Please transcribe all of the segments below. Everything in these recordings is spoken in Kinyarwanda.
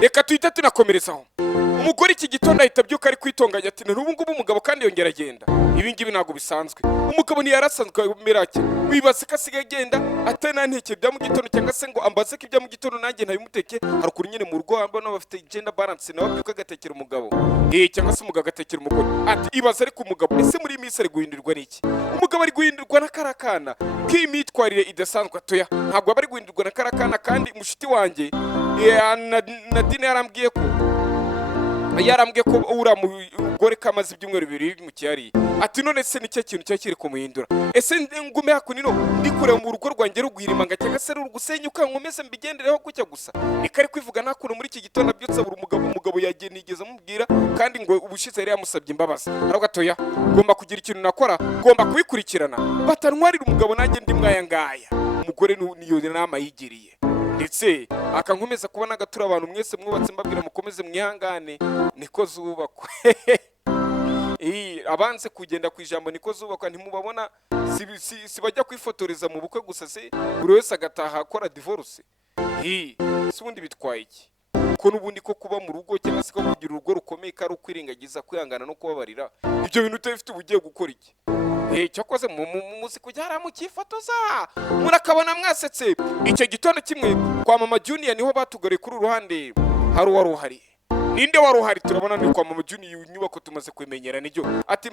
reka tuhita tunakomerezaho. Umugore iki gitondo ahita abyuka ari kwitonganya ati n'ubu ngubu umugabo kandi yongera agenda. Ibi ngibi ntabwo bisanzwe. Umugabo ntiyarasanzwe merake. Wibaze ko asigaye agenda atananteke bya mu gitondo cyangwa se ngo ambaze ko ibya mu gitondo nanjye ntabimuteke. Harukuru nyine mu rugo abana bafite gender balance nawe abyuka agatekera umugabo. Cyangwa se umugabo agatekera umugore. Ati ibaze ariko umugabo ese muri iyi minsi ari guhindurirwa n'iki? Umugabo ari guhindurirwa na karakana k'imitwarire idasanzwe atoya. Ntabwo aba ari guhindurirwa na karakana kandi mushiti wanjye Nadine yarambwiye ko uriya mugore kamaze ibyumweru bibiri mu cyari. Ati none se nicyo kintu cyo kiri kumuhindura. Ese ngume hakunino ndi kureba mu rugo rwanjye rugwirimanga cyangwa se rugusenyuka nkomeze mbigendereho gutya gusa. Ikari kwivuga nta kuntu muri iki gitondo abyutse buri umugabo yagiye nigeze amubwira kandi ngo ubushize yari yamusabye imbabazi. Aravuga atoya ngomba kugira ikintu nakora, ngomba kubikurikirana. Batantwarira umugabo nanjye ndi mwaya ngaya. Umugore niyo nama yigiriye. Ndetse akankomeza kubona agatura abantu mwese mwubatse mbabwira mukomeze mwihangane niko zubakwa. Abanze kugenda ku ijambo niko zubakwa ntimubabona si bajya kwifotoreza mu bukwe gusa se buri wese agataha akora divorce. Si ubundi bitwaye iki? Ko n'ubundi ko kuba mu rugo cyangwa se ko kugira urugo rukomeye kari ukwirengagiza kwihangana no kubabarira ibyo bintu utabifite ubugiye gukora iki? Cyakoze muzi kujya haramu cyifotoza murakabona mwasetse. Icyo gitondo kimwe kwa mama Junior niho batugariye kuri uruhande hari wari uhari. Ninde wari uhari? Turabona ni kwa mama Junior inyubako tumaze kwimenyera nijyo. Ati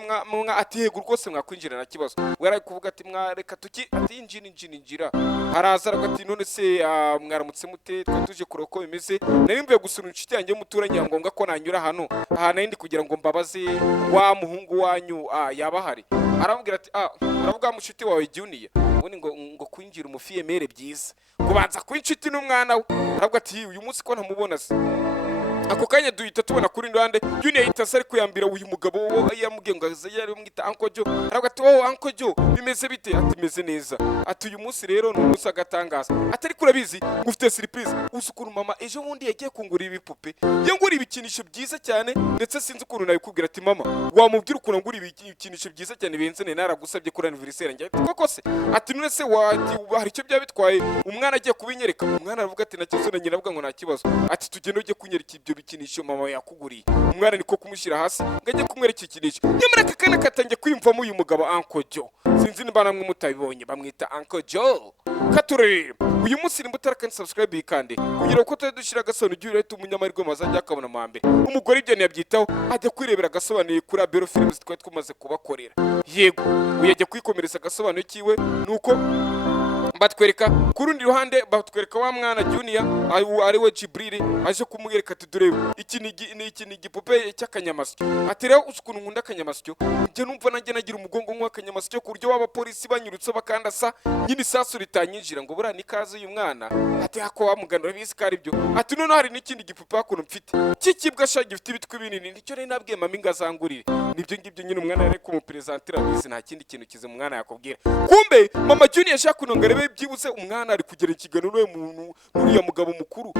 ati yego rwose mwakwinjira na kibazo. Wari kuvuga ati mwareka tuki ati injira. Haraza ati none se mwaramutse mute tuje kureba ko bimeze. Nari mvuye gusura inshuti yanjye muturanye ngombwa ko nanyura hano. Nandi kugira ngo mbabaze wa muhungu wanyu yaba hari. Arambwira ati uravuga mushuti wawe Junior ubundi ngo kwinjira umufiyemere byiza kubanza kw'inshuti n'umwana we. Aravuga ati uyu munsi ko ntamubona se. Ako kanya duhita tubona kuri ndande Junior yitase ari kuyambira uyu mugabo wo yamubwiye ngo yari mwita Uncle Joe. Aravuga ati Uncle Joe bimeze bite? Ati meze neza. Ati uyu munsi rero ni umunsi agatangaza. Atari kurabizi ngufite surprise. Usukuru mama ejo bundi yagiye kungura ibipupe yangura ibikinisho byiza cyane ndetse sinzi ukuntu nabikubwira. Ati mama wamubwira ukuntu ngura ibikinisho byiza cyane benze naragusabye kuri anniversaire njye. Koko se ati none se hari icyo byabitwaye umwana agiye kubinyereka. Umwana aravuga ati nakizo na nyina avuga ngo nta kibazo. Ati tugende ujye kunyereka ibyo bikinisho mama yakuguriye. Umwana niko kumushyira hasi ngajye kumwereka ikinisho. Nyamara akana katangiye kwiyumvamo uyu mugabo Uncle Joe. Sinzi niba namwe mutabibonye bamwita Uncle Joe. Katurere uyu munsi nimba utarakanda subscribe yikande kugira ko tudashira Agasobanue ujye ureta umunyamariko mazajya akabona mambe. Umugore ibyo ntiyabyitaho ajya kwirebera Agasobanuye kuri Abero Films twamaze kubakorera. Yego uyajya kwikomereza Agasobanuye kiwe nuko batwereka ku rundi ruhande batwereka wa mwana Junior ari we Jibril aje kumwereka ati durebe iki ni igipupe cy'akanyamasyo. Ati rero ukuntu nkunda akanyamasyo njye numva nanjye nagira umugongo nk'akanyamasyo ku buryo waba polisi banyurutse bakandasa nyine isasu ritanyinjira ngo bura nikaze uyu mwana. Ati hako wamuganura bisi kari byo. Ati none hari n'ikindi gipupe hakuno mfite kikibwa sha gifite ibitwe binini nicyo rero nabwiye mama ingazangurire. Nibyo ngibyo nyine umwana yari kumupresentira bisi nta kindi kintu kize umwana yakubwira. Kumbe mama Junior yashaka kunongarebe byibuze umwana ari kugera ikiganiro y'umuntu nuriya mugabo mukuru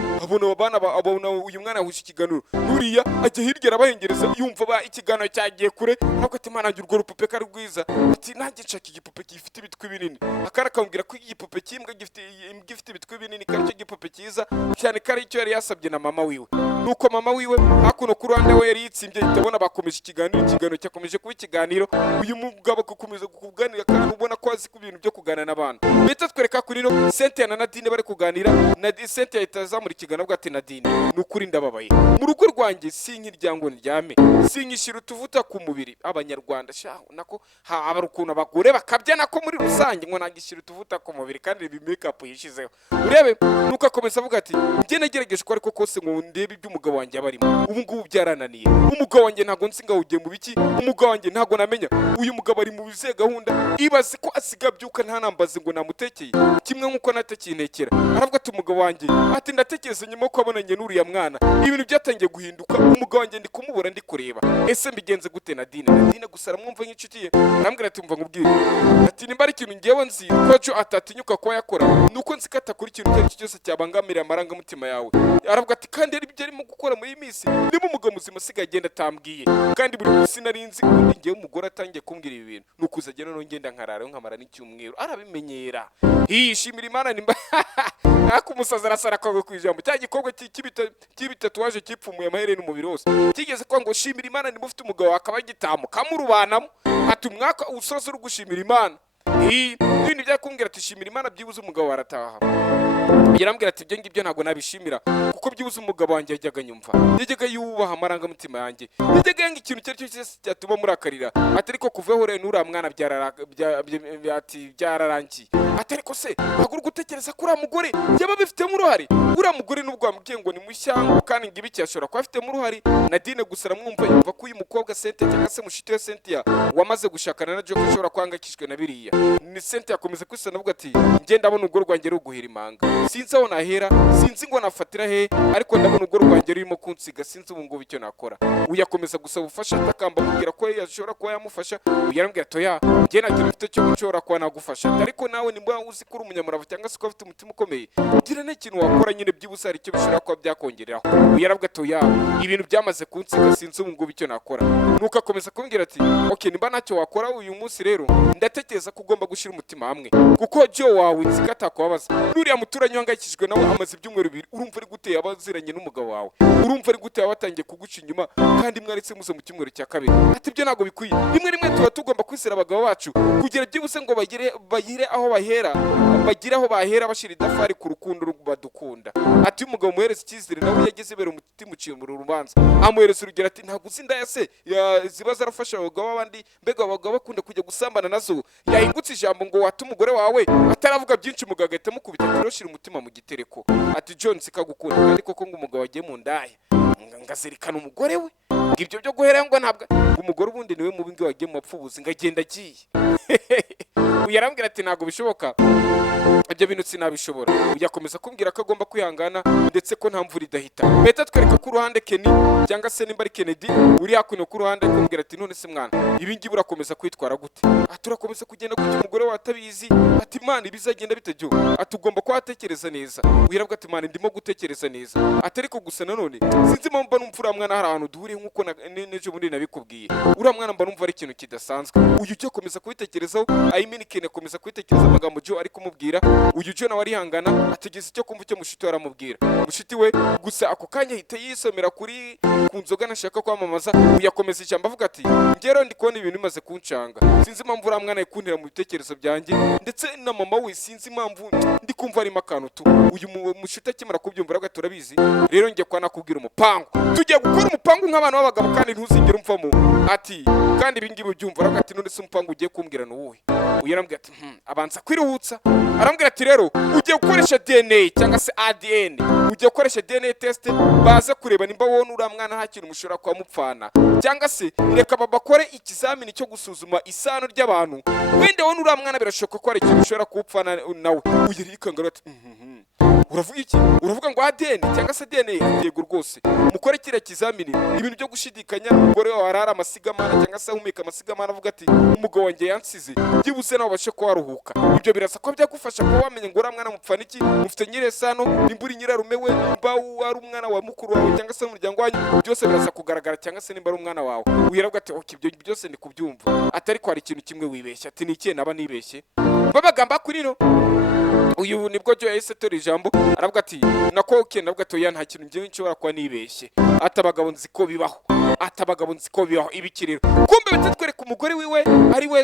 abona uyu mwana ahusha ikiganiro nuriya ajya hirya arabahengereza yumva ikiganiro cyagiye kure. Nako ati mana urwo rupupe kari rwiza. Ati nanjye nshaka igipupe gifite ibitwe binini. Akara akambwira ko igipupe kimbwa gifite ibitwe binini kandi cyo gipupe cyiza cyane kari icyo yari yasabye na mama wiwe. Nuko mama wiwe hakuno ku Rwanda we yari yitsimbye itabona bakomeje ikiganiro cyakomeje kuba ikiganiro. Uyu mugabo gukomeza kuganira kandi ubona ko azi ku bintu byo kuganira n'abantu. Bita twereka kuri no Cynthia na Nadine bari kuganira. Cynthia itazamura ikiganiro bwa ati Nadine nukuri ndababaye mu rugo rwanjye sinkiryango ndyame sinkishira utuvuta ku mubiri. Abanyarwanda shaho nako aba ukuntu abagore bakabyana ko muri rusange ngo nagishira utuvuta ku mubiri kandi ibi makeup yishizeho. Urebe nuko akomeza avuga ati njye nagerageje ko ariko kose ngo ndebe ibyo umugabo wanjye abarimo. Ubu ngubu byarananiye. Umugabo wanjye ntago nsinga ugiye mu biki. Umugabo wanjye ntago namenya uyu mugabo ari mu bize gahunda ibaze ko asiga byuka nta nambaze ngo namutekeye kimwe nkuko natekinekera. Aravuga ati umugabo wanjye ati ndatekereza nyuma ko abonanye n'uriya mwana ibintu byatangiye guhinduka. Umugabo wanjye ndi kumubura ndi kureba ese mbigenze gute Nadine gusa aramwumva nk'inshuti ye. Arambwira ati umva ngubwire ati nimba ari ikintu ngewe nzi ko atatinyuka ko yakora nuko nzikata kuri ikintu cyari cyose cyabangamira amarangamutima yawe. Aravuga ati kandi ari byo arimo gukora muri minsi ndimo umugabo muzima sigaye agenda atambwiye kandi buri munsi narinzi undi ngewe umugore atangiye kumbwira ibi bintu nukuza agenda no ngenda nkarara nkamara n'icyumweru arabimenyera. Yishimira Imana nimba ariko umusaza arasara akagwe ku ijambo cya gikorwa cy'ibitatuwaje kipfumuye amahereni umubiri wose kigeze kwa ngo shimira Imana niba ufite umugabo akaba gitamo kamurubanamo ati umwaka usoza uri gushimira Imana ibintu byakumbwira ati shimira Imana byibuze umugabo warataha yarambwira ati ibyo ngibyo ntabwo nabishimira kuko byibuze umugabo wanjye yajyaga nyumva yajyaga yubaha amarangamutima yanjye yajyaga yanga ikintu cyari cyo cyose cyatuma murakarira ati ariko kuveho rero nuriya mwana byararangiye ati ariko se ntabwo uri gutekereza ko uriya mugore yaba abifitemo uruhare uriya mugore n'ubwo wamubwiye ngo ni mushyango kandi ngo ibiki ashobora kuba afitemo uruhare Nadine gusa aramwumva yumva ko uyu mukobwa Cynthia cyangwa se mushiti we Cynthia wamaze gushakana na Joe ko ashobora kwangakishwe na biriya ni Cynthia akomeza kwisana avuga ati njye ndabona urugo rwanjye ruguhira imanga sinzi aho nahera sinzi ngo nafatira he ariko ndabona urugo rwanjye rurimo kunsiga sinzi ubu ngubu icyo nakora uyakomeza gusaba ubufasha atakamba amubwira ko yashobora kuba yamufasha yarambwira atoya njye nta kintu mfite cyo gushobora kuba nagufasha ariko nawe nimba uzi ko uri umunyamurava cyangwa se ko ufite umutima ukomeye gira n'ikintu wakora nyine byibuse hari icyo bishobora kuba byakongereraho yarambwira atoya ibintu byamaze kunsiga sinzi ubu ngubu icyo nakora nuko akomeza kumbwira ati okay nimba ntacyo wakora uyu munsi rero ndatekereza ko ugomba gushyira umutima hamwe kuko Joe wawe nzi ko atakubabaza nuriya muturanyi uhangayikishijwe nawe amaze ibyumweru bibiri urumva ari guteye abaziranye n'umugabo wawe urumva ari guteye abatangiye kuguca inyuma kandi mwaritse muze mu cyumweru cya kabiri ati ibyo ntabwo bikwiye rimwe rimwe tuba tugomba kwisera abagabo bacu kugira byibuse ngo bagire aho bahera bashira idafari ku rukundo badukunda ati umugabo muhereza icyizere nawe yageze ibere umutima uciye mu rubanza amuhereza urugero ati ntabwo uzi indaya se ziba zarafasha abagabo b'abandi mbega abagabo bakunda kujya gusambana nazo yahingutse ijambo ngo wata umugore wawe ataravuga byinshi umugabo agahita amukubita kiroshira umutima mu gitereko ati John sikagukunda kandi koko ngo umugabo agiye mu ndaya ngazirikana umugore we ngo ibyo byo guhera ngo ntabwo umugore ubundi niwe mubi ngo wagiye mu bapfubuzi ngagenda agiye uyarambwira ati ntabwo bishoboka ibyo bintu sinabishobora uyakomeza kumbwira ko agomba kwihangana ndetse ko nta mvura idahita leta twereka ko uruhande Kenny cyangwa se nimba ari Kennedy uri hakuno ku ruhande kumbwira ati none se mwana ibi ngibi urakomeza kwitwara gute turakomeza kugenda kujya umugore watabizi ati Imana ibizagenda bitajyo atugomba kuhatekereza neza uyarabwa ati Imana ndimo gutekereza neza atariko gusa nanone sinzi mba numvura mwana hari ahantu duhuriye nkuko nejo bundi nabikubwiye uriya mwana mba numva ari ikintu kidasanzwe uyu cyo komeza kubitekerezaho Kenny akomeza kwitekereza amagambo Joe ari kumubwira uyu Joe nawe arihangana ategeze icyo kumva icyo mushiti we aramubwira mushiti we gusa ako kanya ahita yisomera ku nzoga nashaka kwamamaza uyakomeza ijambo avuga ati ngero ndi kubona ibintu bimaze kuncanga sinzi impamvu uriya mwana yikuntira mu bitekerezo byanjye ndetse na mama we sinzi impamvu ndi kumva arimo akantu tu uyu mushiti akimara kubyumva aravuga turabizi rero njye kwa nakubwira umupangu tugiye gukora umupangu nk'abantu b'abagabo kandi ntuzigere umvamo ati kandi ibi ngibi ubyumva aravuga ati none se umupangu ugiye kumbwira ni uwuhe uyarambwira ati abanza kwiruhutsa arambwira ati rero ugiye gukoresha DNA cyangwa se ADN ugiye gukoresha DNA test baze kureba nimba wowe uriya mwana nta kintu mushobora kuba mupfana cyangwa se reka bakore ikizamini cyo gusuzuma isano ry'abantu wenda wowe uriya mwana birashoboka ko hari ikintu ushobora kuwupfana nawe uyirikangara ati uravuga iki uravuga ngo ADN cyangwa se DNA yego rwose mukore kira kizamini ibintu byo gushidikanya umugore wawe arara amasigamana cyangwa se ahumeka amasigamana avuga ati umugabo wanjye yansize byibuse nawe bashe ko waruhuka ibyo birasa ko byagufasha kuba wamenye ngo uriya mwana mupfana iki mufite nyiresano nimba uri nyirarume we nimba ari umwana wa mukuru wawe cyangwa se umuryango wanyu byose birasa kugaragara cyangwa se nimba ari umwana wawe uyarabwa ati okay ibyo byose ndi kubyumva atari ko hari ikintu kimwe wibeshya ati ni ikihe naba nibeshye babagamba kuri no uyu nibwo Joe yahise tora ijambo aravuga ati nako okay navuga ati oya nta kintu njyewe nshobora kuba nibeshye atabagabo nzi ko bibaho ibikiriro kumbe bitatwereka umugore wiwe ari we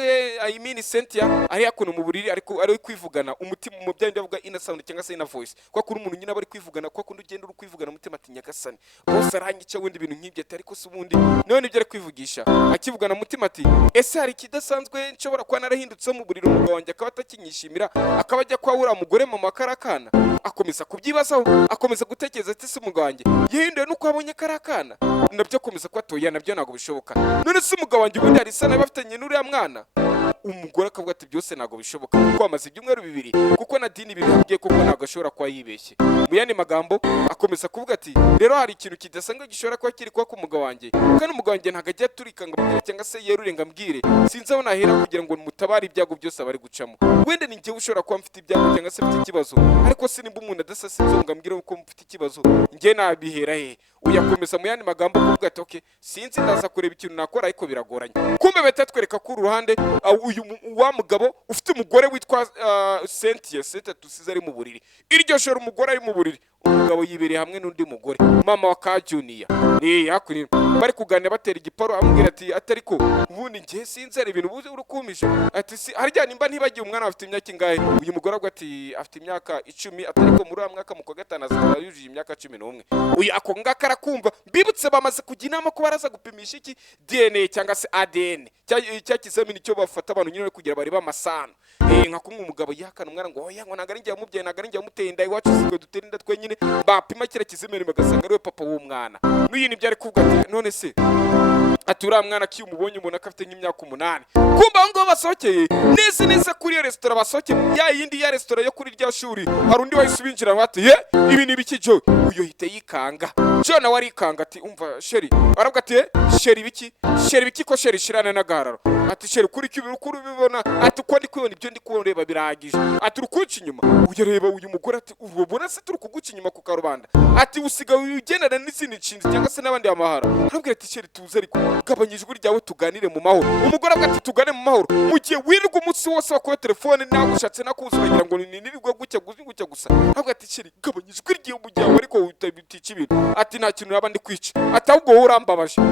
Cynthia ari yakuno mu buriri ariko ari kwivugana umutima mu byandi bavuga inner sound cyangwa se inner voice kwa kuri umuntu nyine bari kwivugana kwa kundi ugenda uri kwivugana umutima ati Nyagasani bose arangica windi ibintu nk'ibyo atari ko subundi none ibyo ari kwivugisha akivugana umutima ati ese hari kidasanzwe nshobora kuba narahindutse mu buriri umugabo wanjye akaba atakinyishimira akaba ajya kwa ura mugore mu makarakana akomeza kubyibazaho akomeza gutekereza ati se umugabo wanjye yihinduye nuko abonye karakana nabyo akomeza kwatoya nabyo ntago bishoboka none se umugabo wanjye ubundi hari sana bafitanye n'uriya mwana umugore akavuga ati byose ntago bishoboka kuko amaze ibyumweru bibiri kuko Nadine ibintu yabwiye koko ntago ashobora kuba yibeshye mu yandi magambo akomeza kuvuga ati rero hari ikintu kidasanzwe gishobora kuba kiri kwa umugabo wanjye kandi umugabo wanjye ntago ajya turika ngambwire cyangwa se yerure ngambwire sinzi aho nahera kugira ngo mutabare ibyago byose abari gucamo wenda ni njye ushobora kuba mfite ibyago cyangwa se mfite ikibazo ariko sinimba umuntu adasasinze ngambwire uko mfite ikibazo njye nabihera he uyakomeza mu yandi magambo kuvuga ati okay sinzi ndaza kureba ikintu nakora ariko biragoranye. Kumbe bahita twereka ko uruhande uyu wa mugabo ufite umugore witwa Cynthia tusize ari mu buriri. Iryo joro umugore ari mu buriri, umugabo yibereye hamwe n'undi mugore mama wa ka Junior hakurya bari kuganira batera igiparo amubwira ati atariko ubundi ngiye sinzi ari ibintu buze urukumisha ati si harya nimba ntibagiye umwana afite imyaka ingahe. Uyu mugore agwa ati afite imyaka 10 atariko muri wa mwaka mu kwa gatanu azaba yujuje imyaka 11. Uyu ako ngaka arakumva bibutse bamaze kujya inama ko baraza gupimisha iki DNA cyangwa se ADN cya kizamini cyo bafata abantu nyine kugira bari bamasano. Nka kumwe umugabo yihakana umwana ngo oya ngo nagari njya mubyeyi nagari njya muteye inda iwacu sikwe duterinda twenyine bapima kira kizimeni bagasanga ariwe papa w'umwana. N'uyini byari kuvuga ati none se ati uriya mwana ki umubonye umuntu akafite nk'imyaka 8. Kumba ngo basohokeye neza kuri iyo restaurant basohokeye ya yindi ya restaurant yo kuri rya shuri hari undi wahise ubinjira bati ibi ni biki Joe. Uyo hite yikanga Joe nawe arikanga ati umva sheri aravuga ati sheri biki ko sheri shirana n'agararo ati sheri kuri kibiri kuri bibona ati ko ndi kubona ibyo ndi kureba biragije ati rukuca inyuma. Uyo reba uyu mugore ati ubona se turi kuguca inyuma ku karubanda ati usiga ugendana n'izindi nshinzi cyangwa se n'abandi amahara. Arambwira ati sheri tuze ariko gabanyije ijwi ryawe tuganire mu mahoro. Umugore avuga ati tugane mu mahoro mu gihe wirirwa umunsi wose wakoye telefone nawe ushatse nakuzuragira ngo nirirwa gucya gusa. Avuga ati sheri gabanyije ijwi ryawe mu gihe ariko utica ibintu ati nta kintu naba ndi kwica ati ahubwo wowe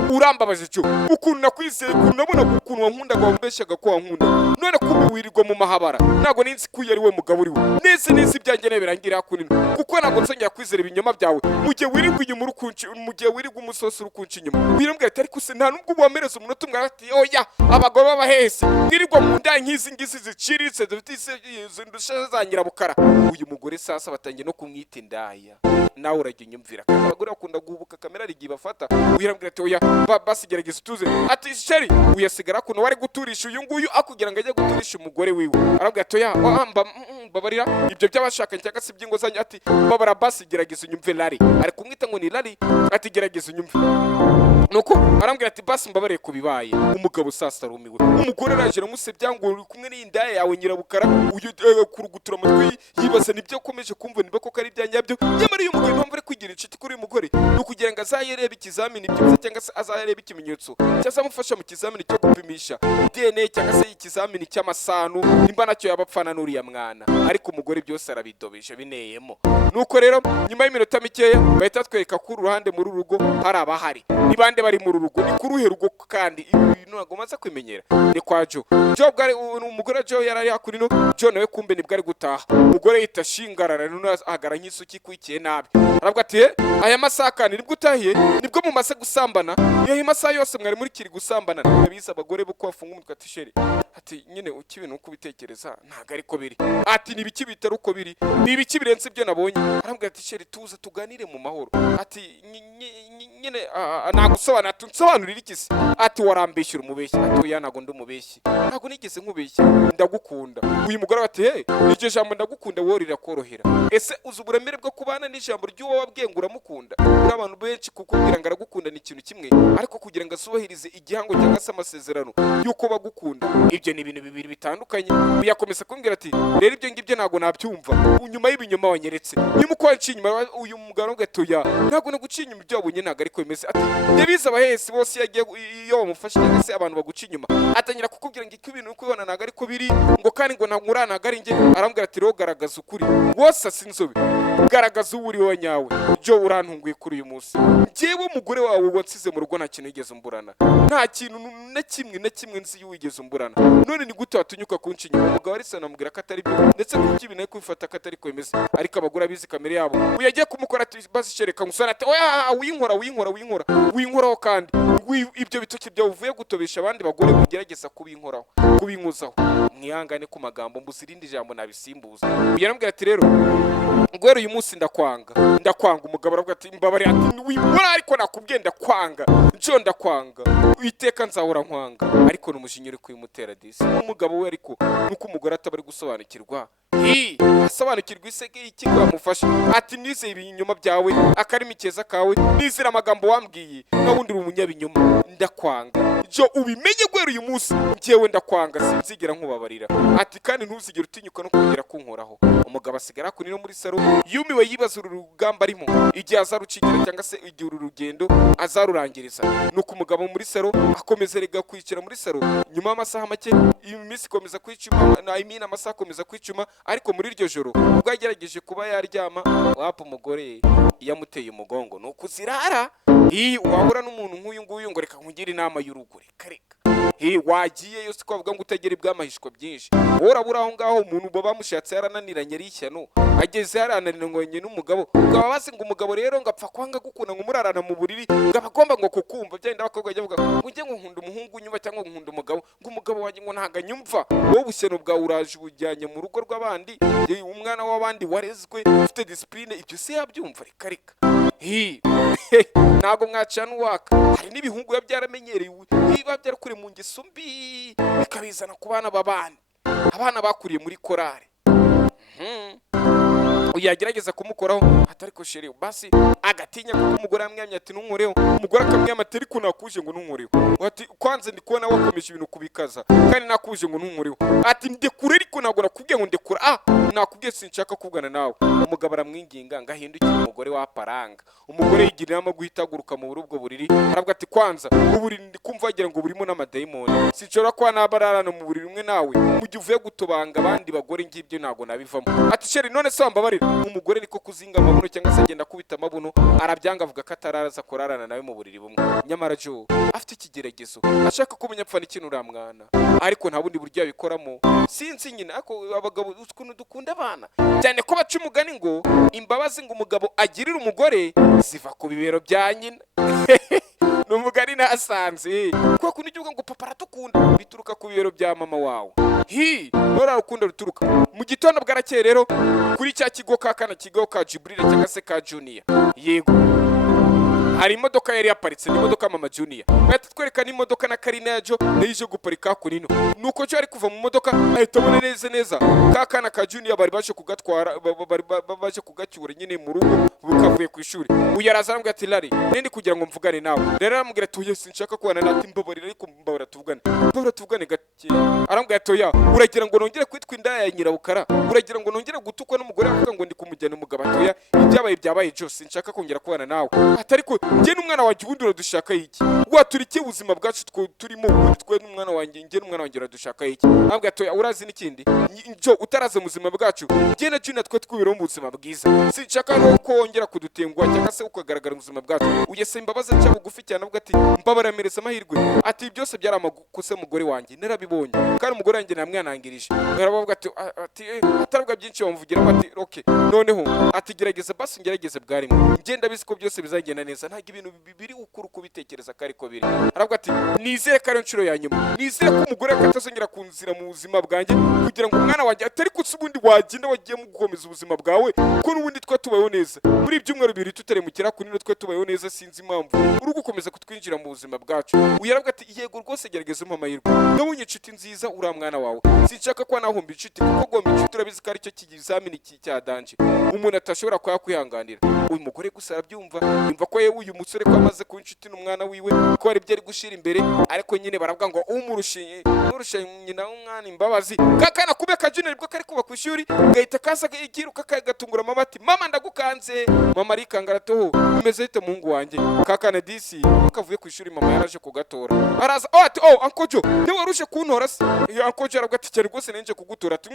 urambabaje cyo ukuntu nakwizeye ukuntu nabona ukuntu wankundaga wambeshyaga ko wankunda none kumbe wirirwa mu mahabara ntago ninzi ko ari we mugabo uri we neza ibyanjye nebirangira kunino kuko ntago nsongera kwizera ibinyoma byawe mu gihe wirirwa inyuma urukunci mu gihe wirirwa umusoso urukunci inyuma. Birambwira ati ariko se nta nubwo wamereza umunota umwe ati oya abagabo b'abahesi wirirwa mu ndaya nk'izi ngisi ziciritse zindusha za nyirabukara. Uyu mugore sasa batangiye no kumwita indaya nawe urajya unyumvira kandi abagore bakunda guhubuka kamera rigiye bafata. Wirambwira ati oya basigerageza tuze ati sheri uyasigara kuno wari guturisha uyu nguyu akugira ngo ajye guturisha umugore wiwe. Arabwira ati oya babarira ibyo by'abashakanye cyangwa se iby'ingo zanyu ati babara basigerageza unyumve Lari ari kumwita ngo ni Lari ati gerageza unyumve nuko arambwira ati basi mbabareye kubibaye. Umugabo sasa arumiwe umugore araje aramusebya ngo uri kumwe n'indaya yawe nyirabukara uyu kurugutura amatwi yibaza nibyo akomeje kumva niba koko ari ibyanyabyo. Nyamara uyu mugabo impamvu ari kwigira inshuti kuri uyu mugore ni ukugira ngo azayerebe ikizamini byiza cyangwa se azayerebe ikimenyetso cyazamufasha mu kizamini cyo gupimisha DNA cyangwa se ikizamini cy'amasano nimba nacyo yabapfana n'uriya mwana. Ariko umugore byose arabidobesha bineyemo. Nuko rero nyuma y'iminota mikeya bahita twereka ko uruhande muri rugo hari abahari. Ni bande bari muri rugo? Ni kuruhe rugo kandi ibintu ntago maze kwimenyera. Ni kwa Joe bwari umugore Joe yarari hakurino Joe nawe kumbe nibwo ari gutaha. Umugore yita shingarara none ahagara nk'isuki kwikiye nabi. Aravuga ati aya masaka nibwo utahiye nibwo mumaze gusambana iyo masaha yose mwari muri kiri gusambana. Nabiza abagore bo kwafunga umutwe ati sheri ati nyine ukibintu uko bitekereza ntago ariko biri ati nibiki bitari uko biri nibiki birenze ibyo nabonye. Arambwira ati sheri tuza tuganire mu mahoro ati nyine nagusobanura tunsobanurira ikisi ati warambeshyura umubeshyi ati oya ntago ndumubeshyi ntago nigeze nkubeshya ndagukunda. Uyu mugore ati iryo jambo ndagukunda wowe rirakorohera ese uzi uburemere bwo kubana n'ijambo ry'uwo wabwiye ngo uramukunda. Uri abantu benshi kukubwira ngo aragukunda ni ikintu kimwe ariko kugira ngo asubahirize igihango cyangwa se amasezerano y'uko bagukunda ibyo ni ibintu bibiri bitandukanye. Uyakomeza kumbwira ati rero ibyo ngibyo ntago nabyumva unyuma y'ibinyoma wanyeretse nyuma uko wanciye inyuma. Uyu mugabo gatoya ntago naguciye inyuma ibyo wabonye ntago ariko bimeze ati yabiza abahesi bose yagiye iyo bamufashe cyangwa se abantu baguca inyuma atangira kukubwira ngo iko ibintu uko ubona ntago ariko biri ngo kandi ngo ntago ari njye. Arambwira ati rero garagaza ukuri wose asinzobe garagaza uwo uri wowe nyawe. Joe urantunguye kuri uyu munsi njyewe umugore wawe wansize mu rugo nta kintu wigeze umburana nta kintu na kimwe nzi wigeze umburana none ni gute watunyuka kunca inyuma. Umugabo arisa namubwira ko atari byo ndetse kuko ibintu ari kubifata ko atari kwemeza ariko abagore abizi kamere yabo uyagiye kumukora ati basi shereka musana ati oya winkoraho kandi ibyo bitoki byawe uvuye gutobesha abandi bagore ugerageza kubinkozaho mwihangane ku magambo mbuzirindi jambo nabisimbuza. Yarambwira ati rero ngwero uyu munsi ndakwanga. Umugabo aravuga ati mbabare ati wibora ariko nakubwiye ndakwanga njo ndakwanga uiteka nzahora nkwanga ariko n'umushinyiri kuyimutera disi. Umugabo we ariko nuko umugore atabari gusobanukirwa asobanukirwa isege ikigo yamufasha ati nizeye ibinyoma byawe akarimi keza kawe nizera amagambo wambwiye nawundi uri umunyabinyoma ndakwanga jo ubimenye gwera uyu munsi njyewe ndakwanga sinzigera nkubabarira ati kandi ntuzigera utinyuka no kongera kunkoraho umugabo asigara kuni no muri saro yumiwe yibaza uru rugamba arimo igihe azarucikira cyangwa se igihe uru rugendo azarurangiriza nuko umugabo muri saro akomeza rega kwicara muri saro nyuma y'amasaha make iminsi ikomeza kwicuma amasaha akomeza kwicuma ariko muri iryo joro ubwo yagerageje kuba yaryama wapa umugore yamuteye umugongo nuko uzirara wahura n'umuntu nk'uyu nguyu ngo reka nkugire inama y'urugo reka wagiye yose ko bavuga ngo utagera ibwamahishwa byinshi urabura aho ngaho umuntu baba bamushatse yarananiranye ari ishyano ageze yarananiranye n'umugabo ukaba basi ngo umugabo rero ngo apfa kwanga gukunda ngo murarana mu buriri ngo abagomba ngo kukumva byenda bakobwa bajya bavuga ngo njye ngo nkunda umuhungu nyuma cyangwa ngo nkunda umugabo ngo umugabo wanjye ngo ntaga nyumva wowe ubushyano bwawe uraje ubujyanye mu rugo rw'abandi umwana w'abandi warezwe ufite discipline ibyo se yabyumva reka ntago mwacana uwaka hari n'ibihungu biba byaramenyereye biba byarakuriye mu ngeso mbi bikabizana ku bana b'abandi abana bakuriye muri korari yagerageza kumukoraho atari ko sheri basi agatinya kuko umugore yamwamye ati ntunkoreho umugore akamwama ati ariko nakuje ngo ntunkoreho ati kwanze ndi kubona wakomeje ibintu kubikaza kandi nakuje ngo ntunkoreho ati ndekure ariko ntabwo nakubwiye ngo ndekura nakubwiye sinshaka kuvugana nawe umugabo aramwinginga ngo ahindukire umugore waparanga umugore yigira inama guhita aguruka mu ubwo buriri aravuga ati kwanza uburiri ndi kumva wagira ngo burimo n'amadayimoni sinshobora kuba nabararana mu buriri umwe nawe mu gihe uvuye gutobanga abandi bagore ngibyo ntabwo nabivamo ati sheri none se wambabarira umugore niko kuzinga amabuno cyangwa se agenda kubita amabuno arabyanga avuga ko ataraza kurarana nawe mu buriri bumwe nyamara jo afite ikigeragezo ashaka kumenya apfa n'ikintu uramwana ariko nta bundi buryo yabikoramo sinzi nyine ako abagabo ukuntu dukunda abana cyane ko baca umugani ngo imbabazi ngo umugabo agirira umugore ziva ku bibero bya nyina n'umugani nasanze kwa kundi uvuga ngo papa aratukunda bituruka ku bibero bya mama wawe nora rukundo ruturuka mu gitondo bwarakeye rero kuri cya kigo kakana kigo ka Jibril cyangwa se ka Junior yego hari imodoka yari yaparitse ni imodoka mama Junior bahita twerekana imodoka na Karina yajo nayije guparika kunino nuko cyo ari kuva mu modoka ahita abona neza kakana ka Junior bari baje kugatwara baje kugacyura nyine mu rugo bukavuye ku ishuri uyaraza arambwira ati Lari nindi kugira ngo mvugane nawe rero aramubwira ati oya sinshaka kubana nati mbabarira ariko mbabara tuvugane gake arambwira ati oya uragira ngo nongere kwitwa indaya ya nyirabukara uragira ngo nongere gutukwa n'umugore avuga ngo ndi kumujyana umugabo ati oya ibyabaye byose sinshaka kongera kubana nawe atariko njye n'umwana wanjye ubundi uradushaka iki waturikiye ubuzima bwacu turimo ubundi twe n'umwana wanjye njye n'umwana wanjye uradushaka iki arambwira ati oya urazi n'ikindi jo utaraza mu buzima bwacu njye na Junior twe twibera mu buzima bwiza sinshaka no kongera kudutenguha cyangwa se ukagaragara mu buzima bwacu ugese imbabazi cya bugufi cyane avuga ati mbabara mereza amahirwe ati byose byari amakosa umugore wanjye narabibonye kandi umugore wanjye namwanangirije baravuga ati atarabwa byinshi bamuvugiramo ati okay noneho ati gerageza basi ngerageze bwarimwe ngenda bizi ko byose bizagenda neza ntago ibintu bibiri ukuru kubitekereza kariko biri aravuga ati nizere kare nshuro ya nyuma nizere ko umugore akatazongera kunzira mu buzima bwanjye kugira ngo umwana wanjye atari kusubundi wagenda wagiye mu gukomeza ubuzima bwawe ko n'ubundi twa tubayeho neza muri ibyumweru bibiri tutaremukira kuri no twe tubayeho neza sinzi impamvu uri gukomeza kutwinjira mu buzima bwacu uyaravuga ati yego rwose gerageza umpa amahirwe nabonye inshuti nziza uri mwana wawe sinshaka kuba nahomba inshuti kuko gomba inshuti urabizi ko aricyo kizamini cya danje umuntu atashobora kuba yakwihanganira uyu mugore gusa arabyumva yumva ko yewe uyu musore ko amaze kuba inshuti n'umwana wiwe ko hari ibyo ari gushira imbere ariko nyine baravuga ngo umurushe nyina w'umwana imbabazi kakana kube ka Junior bwo kari kuba ku ishuri gahita kaza ikiruka kagatungura amabati mama ndagukanze mama arikangara toho imeze ite muhungu wanjye kakana disi kavuye ku ishuri mama yaraje kugatora araza ati Uncle Joe niwe warushe kuntora se Uncle Joe aravuga ati cyane rwose nenje kugutora ati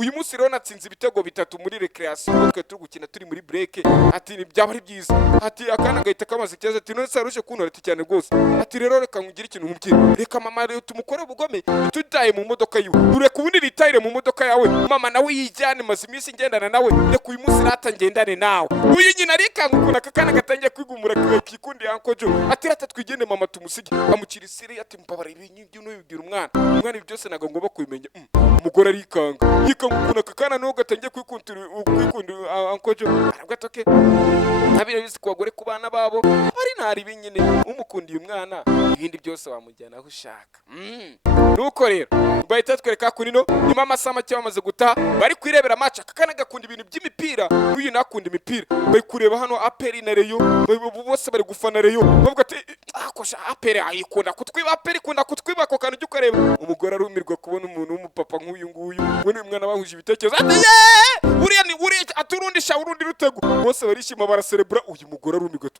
uyu munsi rero natsinze ibitego bitatu muri recreation twe turi gukina turi muri break ati byaba ari byiza ati akana gahita kamaze cyeza ati none se warushe kuntora ati cyane rwose ati rero reka nkugire ikintu nkubwire reka mama rero tumukore ubugome tutaye mu modoka yiwe ureka ubundi ritayire mu modoka yawe mama nawe yijyane maze iminsi ngendana nawe reka uyu munsi rata ngendane nawe uyu nyina arikangukuna akana gatangiye kwigumura kikundi Uncle Joe ati rata twigende mama tumusige amukira isiri ati mbabara ibintu n'ibibwira umwana ibi byose nago ngomba kubimenya umugore arikanga yikangukuna akana no gatangiye kwikunda Uncle Joe aravuga ati okay ntabire bisi ku bagore ku bana babo ari ntari nyine umukundiye umwana ibindi byose wamujyana aho ushaka. Nuko rero bahita twereka kunino nyuma amasaha make bamaze gutaha bari kwirebera match akakana gakunda ibintu by'imipira uyu nakunda imipira bari kureba hano APR na Rayon bose bari gufana Rayon bavuga ati akosha APR ayikunda kutwiba APR ikunda kutwiba ko kantu cyukareba umugore arumirwa kubona umuntu w'umupapa nk'uyu nguyu ubona uyu mwana bahuje ibitekerezo ati uriya ni uriya aturundisha urundi rutego bose barishima baraserebra uyu mugore arumirwa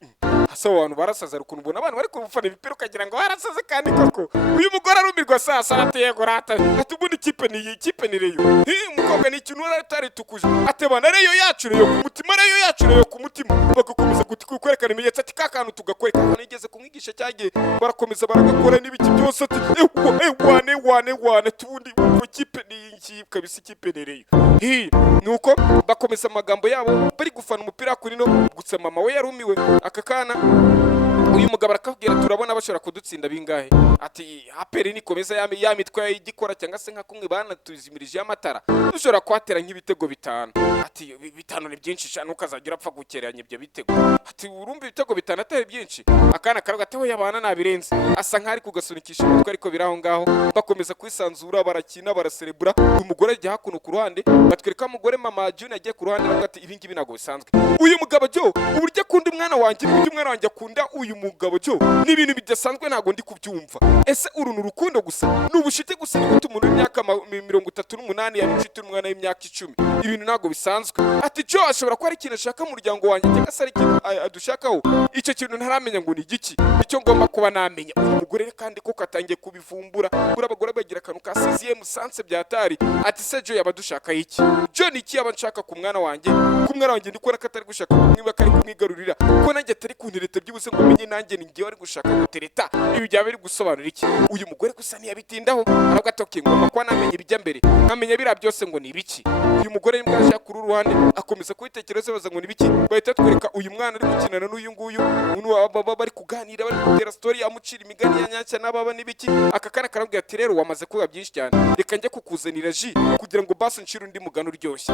hasa abantu barasaza ukuntu ubona abantu bari kufana imipira ukagira ngo barasaze kandi koko uyu mugore arumirwa sasa arateye gorata ati ubundi ikipe ni Rayon umukobwa ni ikintu aratari tukuje atebana Rayon yacu Rayon ku mutima Rayon yacu Rayon ku mutima bagakomeza kwerekana ibimenyetso ati kakanu tugakwereka nigeze kumwigisha cyagiye barakomeza baragakora n'ibiki byose ati wane tubundi ikipe ni iki kabisa ikipe ni Rayon nuko bakomeza amagambo yabo bari gufana umupira kuri no gutsa mama we yarumiwe akakana uyu mugabo arakabwira turabona bashobora kudutsinda bingahe ati APR nikomeza ya mitwe y'igikora cyangwa se nka kumwe banatuzimirije amatara dushobora kwatera nk'ibitego bitanu ati bitanu ni byinshi cyane ukazagira apfa gukeranya ibyo bitego ati urumva ibitego bitanu atari byinshi akana karaga ati we yabana nabirenze asa nk'ari kugasunikisha umutwe ariko biraho ngaho bakomeza kwisanzura barakina baraserebura uyu mugore ajya hakuno ku ruhande batwereka umugore mama June agiye ku ruhande aravuga ati ibi ngibi ntago bisanzwe uyu mugabo jo uburyo akunda umwana wanjye uburyo umwana wanjye akunda uyu mugabo jo ni ibintu bidasanzwe ntago ndi kubyumva ese uru ni urukundo gusa ni ubushite gusa ni gute umuntu w'imyaka 38 yabinshuti n'umwana w'imyaka 10 ibintu ntago bisanzwe ati jo ashobora kuba ari ikintu ashaka mu muryango wanjye cyangwa se ari ikintu adushakaho icyo kintu ntaramenya ngo ni igiki icyo ngomba kuba namenya uyu mugore kandi ko katangiye kubivumbura kuri abagore bagira akantu ka 6e sanse byatari ati se jo yabadushaka iki jo ni iki yabanshaka ku mwana wanjye ndiko nakatari gushaka kumwiba kari kumwigarurira ko nanjye atari kuntereta byubuse ngo menye nanjye ni ngiye ari gushaka gutereta ibi byaba biri gusobanura iki uyu mugore gusa ntiyabitindaho aravuga ati ngomba kuba namenye ibijya mbere nkamenya bira byose ngo ni ibiki uyu mugore nibwo ashaka kuri ruhande akomeza kwitekereza baza ngo ni ibiki bahita twereka uyu mwana ari gukinana n'uyu nguyu umuntu bari kuganira bari gutera story amucira imigani ya nyacya n'ababa n'ibiki akakana karabwira ati rero wamaze kuba byinshi cyane reka njye kukuzanira ji kugira ngo basi nshira undi mugano uryoshye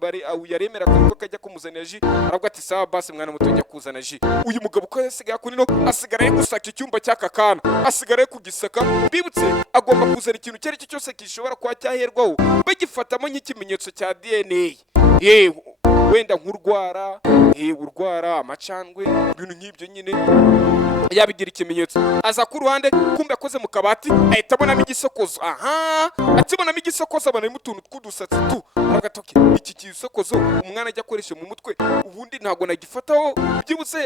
bari yaremera ko kajya kumuzanira ji aravuga ati sawa basi mwana muto njya kuzana ji uyu mugabo ko yasigaye kunino asigaraye gusaka icyumba cy'aka kana asigaraye kugisaka bibutse agomba kuzana ikintu cyari cyo cyose gishobora kwa cyaherwaho bagifatamo nk'ikimenyetso cya DNA yewe wenda nk'urwara urwara amacandwe ibintu nk'ibyo nyine yabigira ikimenyetso aza ku ruhande kumbe akoze mu kabati ahita abonamo igisokozo akibonamo igisokozo abonamo utuntu tw'udusatsi agatoke iki kisokozo umwana ajya akoresha mu mutwe ubundi ntabwo nagifataho byibutse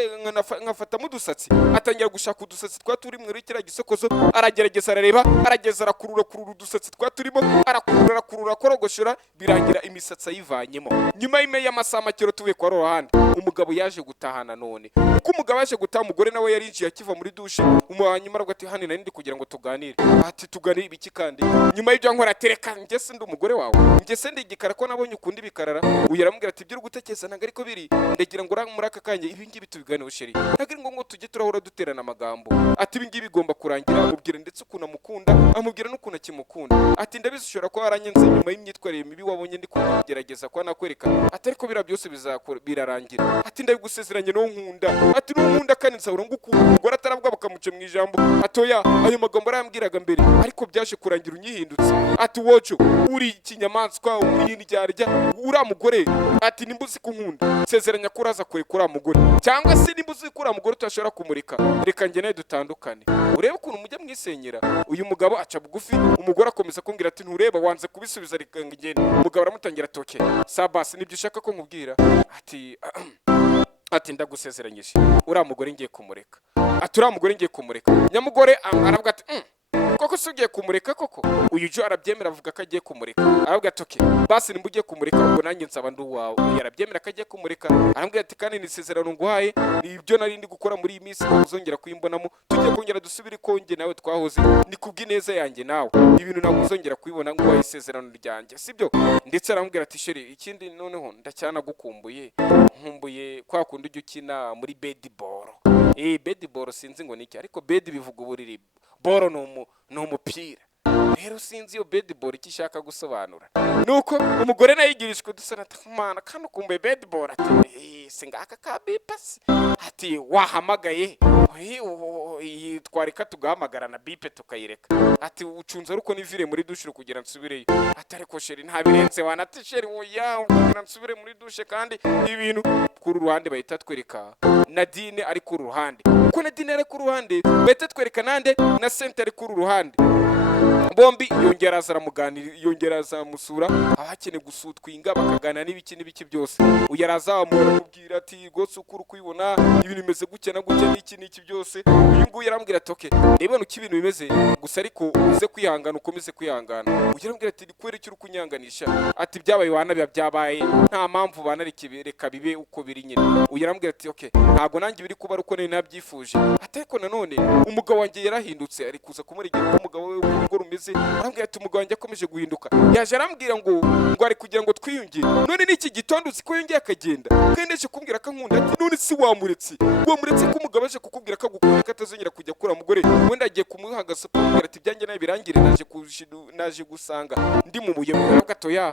nkafatamo udusatsi atangira gushaka udusatsi twa turi mu kiriya gisokozo aragerageza arareba arageza arakurura udusatsi twa turimo arakurura korogoshora birangira imisatsi ayivanyemo nyuma y'amasaha make tuvuye kwa ruhande umugabo yaje gutahana none uko umugabo yaje gutaha umugore nawe yarinjiye akiva muri dushe hanyuma aravuga ati hano nari ndi kugira ngo tuganire ati tuganire ibiki kandi nyuma y'ibyo nkora tereka njye se ndi umugore wawe njye se ndi igikara ko nabonye ukunda ibikarara uyu aramubwira ati ibyo uri gutekereza ntabwo ariko biri ndagira ngo muri aka kanya ibi ngibi tubiganireho sheri ntabwo ari ngombwa tujye turahora duterana amagambo ati ibi ngibi bigomba kurangira amubwira ndetse ukuntu amukunda amubwira n'ukuntu akimukunda ati ndabizi ushobora kuba waranyenze nyuma y'imyitwarire mibi wabonye ndi kugerageza kuba nakwereka ati ariko bira byose birarangira ati ndabigusezeranye no nkunda ati no nkunda kandi nsabura ngo ukuntu umugore ataravuga bakamuce mu ijambo atoya ayo magambo arambwiraga mbere ariko byaje kurangira unyihindutse ati wojo uri ikinyamaswa uri indyarya ura mugore ati nimbuzi kunkunda sezeranya ko uraza kurekura mugore cyangwa se nimbuzi ko ura mugore utashobora kumurika reka njye nawe dutandukane urebe ukuntu mujya mwisenyera uyu mugabo aca bugufi umugore akomeza kumbwira ati ntureba wanze kubisubiza reka ngende umugabo aramutangira toke sabasi nibyo ushaka ko nkubwira ati ndagusezeranyije uriya mugore ngiye kumureka ati uriya mugore ngiye kumureka nyamugore aravuga ati koko se ugiye kumureka koko uyu jo arabyemera avuga ko agiye kumureka aravuga ati okay basi nimba ugiye kumureka ubwo nanjye nsaba ndi uwawe yarabyemera ko agiye kumureka arambwira ati kandi nisezerano nguhaye ibyo nari ndi gukora muri iyi minsi ntuzongera kuyimbonamo tujye kongera dusubire konge nawe twahoze ni kubw'ineza yanjye nawe ibintu ntabwo uzongera kubibona ngo waye isezerano ryanjye sibyo ndetse arambwira ati sheri ikindi noneho ndacyanagukumbuye nkumbuye kwa kundi ujya ukina muri bediball bediball sinzi ngo niki ariko bedi bivuga uburiri boro ni umupira rero sinzi iyo bediball icyo ishaka gusobanura nuko umugore nayo yigirishwe dusana mana kandi ukumbuye bediball ati ese ngaka ka bipasi ati wahamagaye twareka tugahamagara na bipe tukayireka ati ucunza ruko nivire muri dushe kugira nsubireyo ati ariko sheri nta birenze wanati sheri oya kugira nsubire muri dushe kandi ibintu ku ruhande bahita twereka Nadine ari ku ruhande ko Nadine ari ku ruhande bahita twereka nande na Sente ari ku ruhande bombi yongera azaramuganira yongera azamusura abakeneye gusutwinga bakagana n'ibiki byose uyaraza amubwira ati gose ukuru kwibona ibintu bimeze guke na guke n'iki byose uyu nguyu yarambwira ati okay ndebona uko ibintu bimeze gusa ariko uze kwihangana ukomeze kwihangana uyarambwira ati kwere cyo ukunyanganisha ati byabaye wana byabaye nta mpamvu banareka bibe uko biri nyine uyarambwira ati okay ntago nanjye biri kuba uko nabyifuje ateko nanone umugabo wanjye yarahindutse ari kuza kumurigera umugabo we urugo rumeze arambwira ati umugabo wanjye akomeje guhinduka yaje arambwira ngo ari kugira ngo twiyunge none n'iki gitondo uzi ko yongeye akagenda kandi aje kumbwira ko nkunda ati none si wamuretse ko umugabo aje kukubwira ko agukunda ko atazongera kujya kura mugore wenda agiye kumuha agasobanura ati byanjye nawe birangire naje gusanga ndi mu buye mu gatoya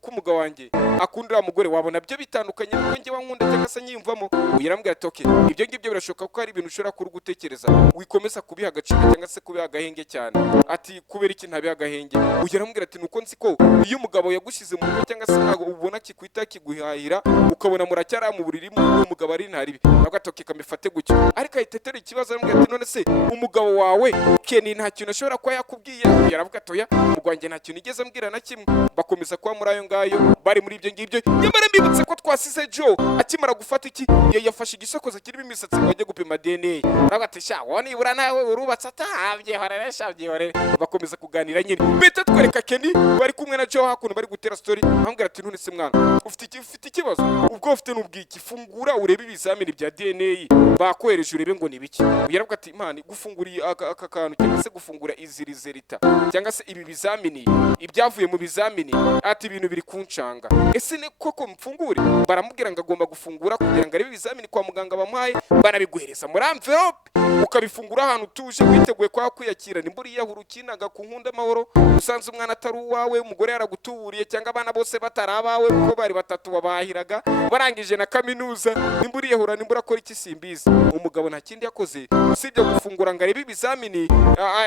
k'umugabo wanjye akundira mugore wabona byo bitandukanye nuko njye wankunda cyangwa se nyimvamo uyarambwira ati okay ibyo ngibyo birashoka ko ari ibintu ushobora kuri gutekereza wikomeza kubiha agaciro cyangwa se kubiha agahenge cyane ati kubera iki ntabiha agahenge uyarambwira ati nuko nzi ko iyo umugabo yagushyize mu rugo cyangwa se ubona kikwita kiguhahira ukabona muracyara mu buriri mu mugabo ari ntaribi agatoke kamifate gutyo ariko ahitetera ikibazo arambwira ati none se umugabo wawe Kenny nta kintu ashobora kuba yakubwiye yaravuga atoya mugwanjye nta kintu igeze ambwira na kimwe bakomeza kuba muri ayo ngayo bari muri ibyo ngibyo nyamara mbibutse ko twasize Joe akimara gufata iki yafashe igisokoza kirimo imisatsi ngo ajye gupima DNA aravuga ati sha woni bura nawe urubatse atahabye horere shabye horere bakomeza kuganira nyine bita twereka Kenny bari kumwe na Joe hakuno bari gutera story ambwira ati none se mwana ufite ikibazo ubwo ufite n'ubwiki fungura urebe ibizamini bya DNA bakohereje urebe ngo ni biki yaravuga ati imana gufunguriye aka kantu cyangwa se gufungura izirizerita cyangwa se ibi bizamini ibyavuye mu bizamini ati ibintu biri kuncanga ese ne koko mfungure baramubwira ngo agomba gufungura kugira ngo arebe ibizamini kwa muganga bamuhaye banabiguhereza muri envelope ukabifungura ahantu tuje witeguye kwa kwiyakira nimburi yahurukinaga ku nkunda amahoro usanze umwana atari uwawe umugore yaragutuburiye cyangwa abana bose batarabawe kuko bari batatu babahiraga barangije na kaminuza nimburi yahura nimbura akora iki simbizi umugabo nta kindi yakoze usibye gufungura ngo arebe ibizamini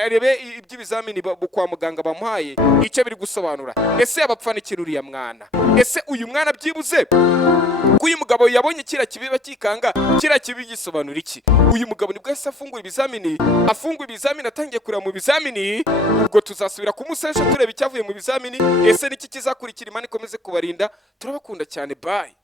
arebe iby'ibizamini kwa muganga bamuhaye icyo biri gusobanura ese abapfanikira uriya mwana ese uyu mwana byibuze uyu mugabo yabonye kira kibiba kikanga kira kibi gisobanura iki uyu mugabo nibwo yase afungura ibizamini atangiye kureba mu bizamini ubwo tuzasubira kumusesha tureba icyavuye mu bizamini ese niki kizakurikira imana ikomeze kubarinda turabakunda cyane bye.